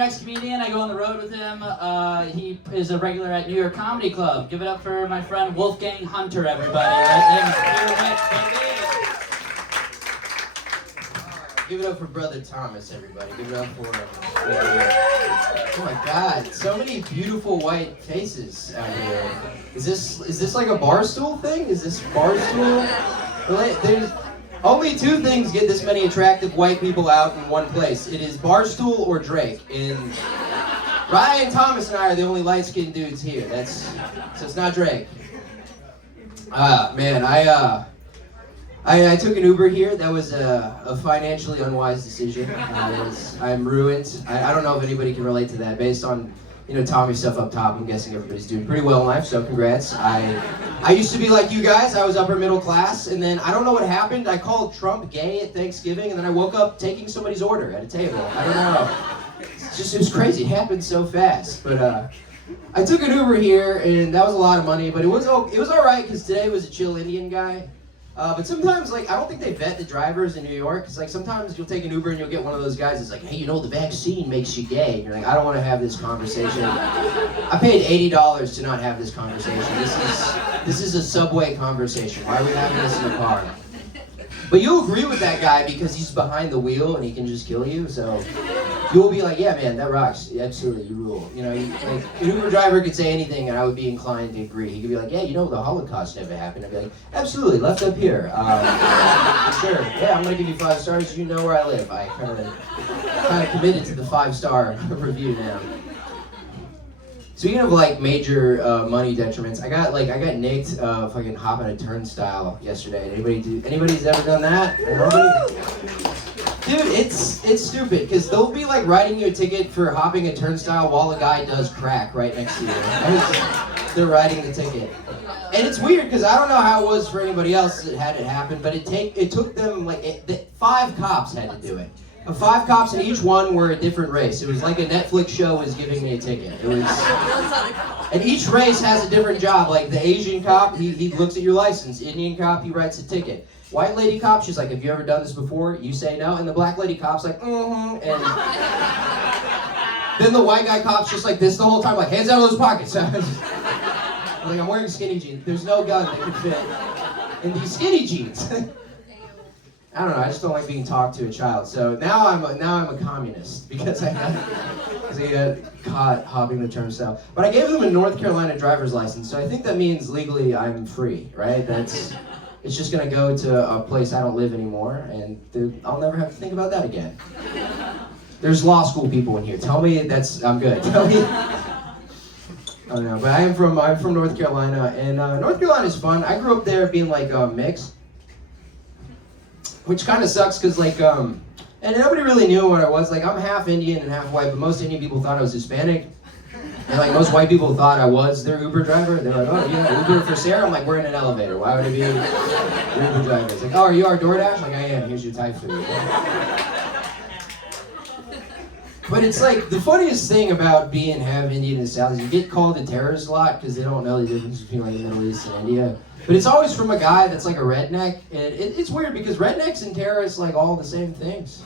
your next comedian. I go on the road with him. He is a regular at New York Comedy Club. Give it up for my friend Wolfgang Hunter, everybody. Give it up for Brother Thomas, everybody. Give it up for him. Oh my God, so many beautiful white faces out here. Is this like a bar stool thing? Is this bar stool? There's only two things get this many attractive white people out in one place. It is Barstool or Drake. And Ryan Thomas and I are the only light-skinned dudes here. So it's not Drake. Man, I took an Uber here. That was a financially unwise decision. I'm ruined. I don't know if anybody can relate to that. Based on Tommy's stuff up top, I'm guessing everybody's doing pretty well in life, so congrats. I used to be like you guys. I was upper middle class, and then I don't know what happened. I called Trump gay at Thanksgiving, and then I woke up taking somebody's order at a table. I don't know. It was crazy. It happened so fast. But I took an Uber here, and that was a lot of money, but it was all right, because today was a chill Indian guy. But sometimes, I don't think they vet the drivers in New York. It's sometimes you'll take an Uber and you'll get one of those guys that's like, hey, the vaccine makes you gay. And you're like, I don't want to have this conversation. I paid $80 to not have this conversation. This is a subway conversation. Why are we having this in the car? But you'll agree with that guy because he's behind the wheel and he can just kill you. So you'll be like, yeah, man, that rocks. Absolutely, you rule. An Uber driver could say anything and I would be inclined to agree. He could be like, yeah, the Holocaust never happened. I'd be like, absolutely, left up here. Sure, yeah, I'm gonna give you 5 stars. You know where I live. I kind of committed to the 5-star review now. Speaking of major money detriments, I got nicked fucking hopping a turnstile yesterday. Anybody's ever done that? Dude, it's stupid because they'll be writing you a ticket for hopping a turnstile while a guy does crack right next to you. They're writing the ticket. And it's weird because I don't know how it was for anybody else that had it happen, but it took them 5 cops had to do it. 5 cops, and each one were a different race. It was like a Netflix show was giving me a ticket. And each race has a different job. Like the Asian cop, he looks at your license. Indian cop, he writes a ticket. White lady cop, she's like, have you ever done this before? You say no. And the black lady cop's like, mm-hmm. And then the white guy cop's just like this the whole time, like, hands out of those pockets. I'm wearing skinny jeans. There's no gun that could fit in these skinny jeans. I don't know. I just don't like being talked to a child. So now I'm a communist because I got caught hopping the turnstile. But I gave them a North Carolina driver's license, so I think that means legally I'm free, right? It's just gonna go to a place I don't live anymore, and I'll never have to think about that again. There's law school people in here. Tell me I'm good. Tell me. I don't know, but I'm from North Carolina, and North Carolina is fun. I grew up there being mixed. Which kind of sucks because and nobody really knew what I was. I'm half Indian and half white, but most Indian people thought I was Hispanic. And most white people thought I was their Uber driver. They're like, oh, Uber for Sarah? I'm like, we're in an elevator. Why would I be your Uber driver? It's like, oh, are you our DoorDash? Like, I am. Here's your Thai food. But it's the funniest thing about being half Indian in the South is you get called a terrorist a lot because they don't know the difference between the Middle East and India. But it's always from a guy that's a redneck, and it's weird because rednecks and terrorists all the same things.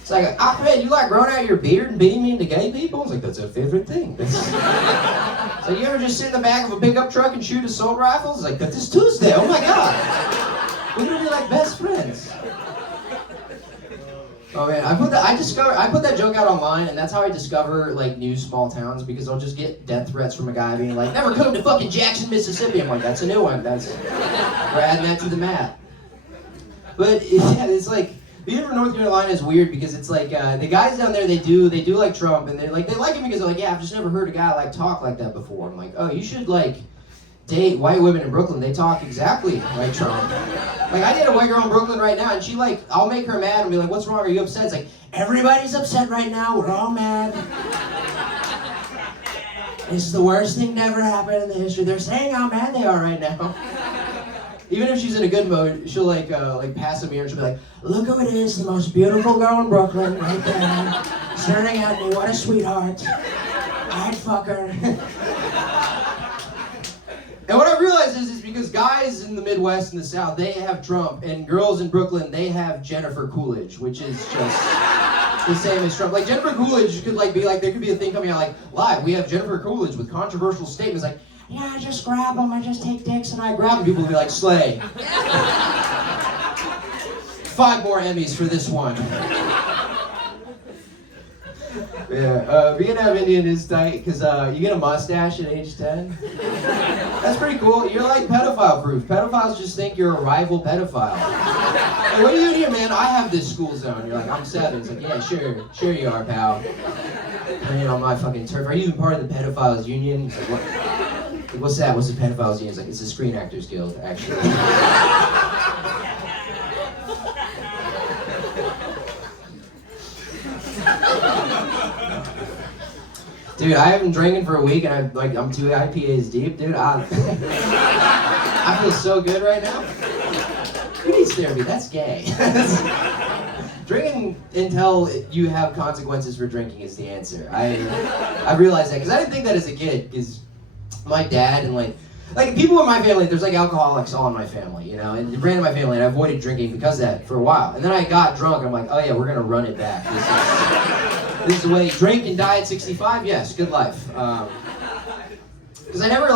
It's like, Ahmed, you growing out your beard and beating me into gay people? It's like, that's our favorite thing. So you ever just sit in the back of a pickup truck and shoot assault rifles? It's like, that's this Tuesday, oh my God. We're gonna be best friends. Oh man, I put that joke out online, and that's how I discover new small towns, because I'll just get death threats from a guy being like, never come to fucking Jackson, Mississippi. I'm like, that's a new one. We're adding that to the map. But yeah, it's being from North Carolina is weird because it's the guys down there, they do Trump, and they like him because they're like, yeah, I've just never heard a guy talk like that before. I'm like, oh, you should date white women in Brooklyn. They talk exactly like Trump. I date a white girl in Brooklyn right now, and she I'll make her mad and be like, what's wrong? Are you upset? It's like, everybody's upset right now. We're all mad. This is the worst thing to ever happen in the history. They're saying how mad they are right now. Even if she's in a good mood, she'll pass a mirror and she'll be like, look who it is, the most beautiful girl in Brooklyn right there, staring at me. What a sweetheart. I'd fuck her. And what I realized is because guys in the Midwest and the South, they have Trump, and girls in Brooklyn, they have Jennifer Coolidge, which is just the same as Trump. Like Jennifer Coolidge could like be like, there could be a thing coming out like, live, we have Jennifer Coolidge with controversial statements like, yeah, I just grab them, I just take dicks and I grab them. People would be like, slay. 5 more Emmys for this one. Yeah, being half Indian is tight because you get a mustache at age 10. That's pretty cool. You're like pedophile proof. Pedophiles just think you're a rival pedophile. Like, what are you doing here, man? I have this school zone. You're like, I'm 7. It's like, yeah, sure you are, pal. Playing on my fucking turf. Are you even part of the pedophiles union? It's like, what? Like, what's that? What's the pedophiles union? It's like, it's the Screen Actors Guild, actually. Dude, I haven't drinking for a week and I'm 2 IPAs deep, dude. I feel so good right now. Who needs therapy? That's gay. Drinking until you have consequences for drinking is the answer. I realized that because I didn't think that as a kid. Because my dad and like people in my family, there's like alcoholics all in my family, you know, and it ran in my family, and I avoided drinking because of that for a while. And then I got drunk, and I'm like, oh yeah, we're gonna run it back. This is the way you drink and die at 65. Yes, good life. Because I never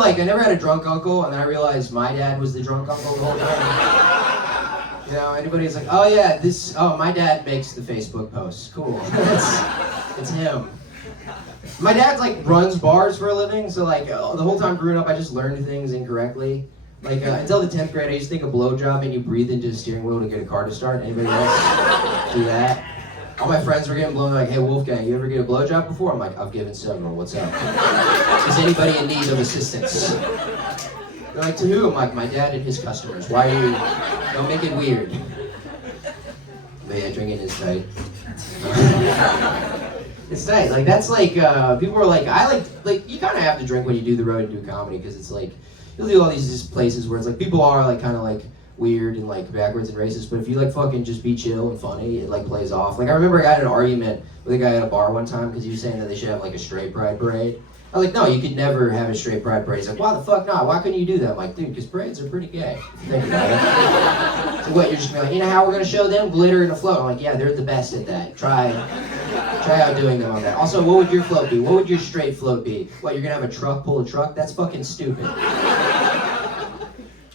had a drunk uncle, and then I realized my dad was the drunk uncle the whole time. You know, anybody's like, oh yeah, my dad makes the Facebook posts. Cool. It's him. My dad like runs bars for a living, so like the whole time growing up, I just learned things incorrectly. Like until the 10th grade, I used to think a blowjob and you breathe into a steering wheel to get a car to start. Anybody else do that? All my friends were getting blown. They're like, hey Wolfgang, you ever get a blowjob before? I'm like, I've given several. What's up? Is anybody in need of assistance? They're like, to who? I'm like, my dad and his customers. Why are you? Don't make it weird. But yeah, drinking is tight. It's nice. Like that's like people are like, I like you kind of have to drink when you do the road and do comedy because it's like you'll do all these places where it's like people are like kind of like weird and like backwards and racist, but if you like fucking just be chill and funny, it like plays off. Like I remember I got in an argument with a guy at a bar one time because he was saying that they should have like a straight pride parade. I was like, no, you could never have a straight pride parade. He's like, why the fuck not? Why couldn't you do that? I'm like, dude, because parades are pretty gay. Think about it. So what, you're just gonna be like, you know how we're gonna show them glitter and a float? I'm like, yeah, they're the best at that. Try outdoing them on that. Also, what would your float be? What would your straight float be? What, you're gonna have a truck pull a truck? That's fucking stupid.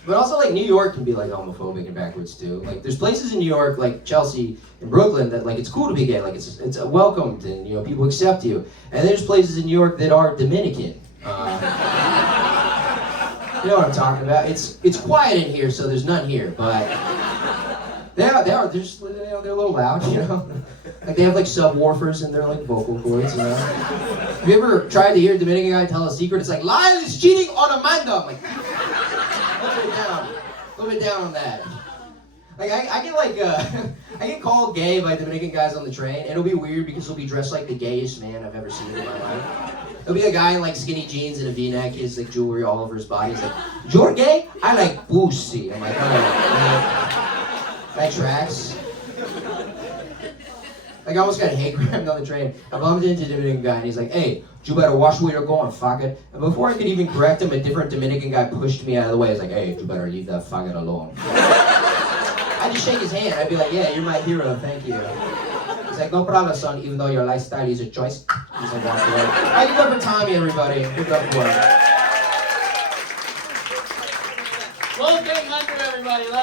But also, like, New York can be, like, homophobic and backwards, too. Like, there's places in New York, like Chelsea and Brooklyn, that, like, it's cool to be gay. Like, it's welcomed and, you know, people accept you. And there's places in New York that are Dominican. You know what I'm talking about? It's quiet in here, so there's none here, but they're just, you know, they're a little loud, you know? Like, they have, like, subwoofers in their, like, vocal cords, you know? Have you ever tried to hear a Dominican guy tell a secret? It's like, Lyle is cheating on Amanda! I'm like, a little bit down on that. Like I get like I get called gay by Dominican guys on the train, and it'll be weird because he'll be dressed like the gayest man I've ever seen in my life. It'll be a guy in like skinny jeans and a V-neck, his like jewelry all over his body. He's like, "You're gay? I like pussy." I'm like, all right, that tracks. Like I almost got hate crimed on the train. I bumped into a Dominican guy and he's like, hey, you better watch where you're going, fucker. And before I could even correct him, a different Dominican guy pushed me out of the way. He's like, hey, you better leave that fucker alone. I'd just shake his hand. I'd be like, yeah, you're my hero, thank you. He's like, no problem, son, even though your lifestyle is a choice. He's like, walk away. I give up for Tommy, everybody. Good luck for it. Wolfgang Hunter, everybody.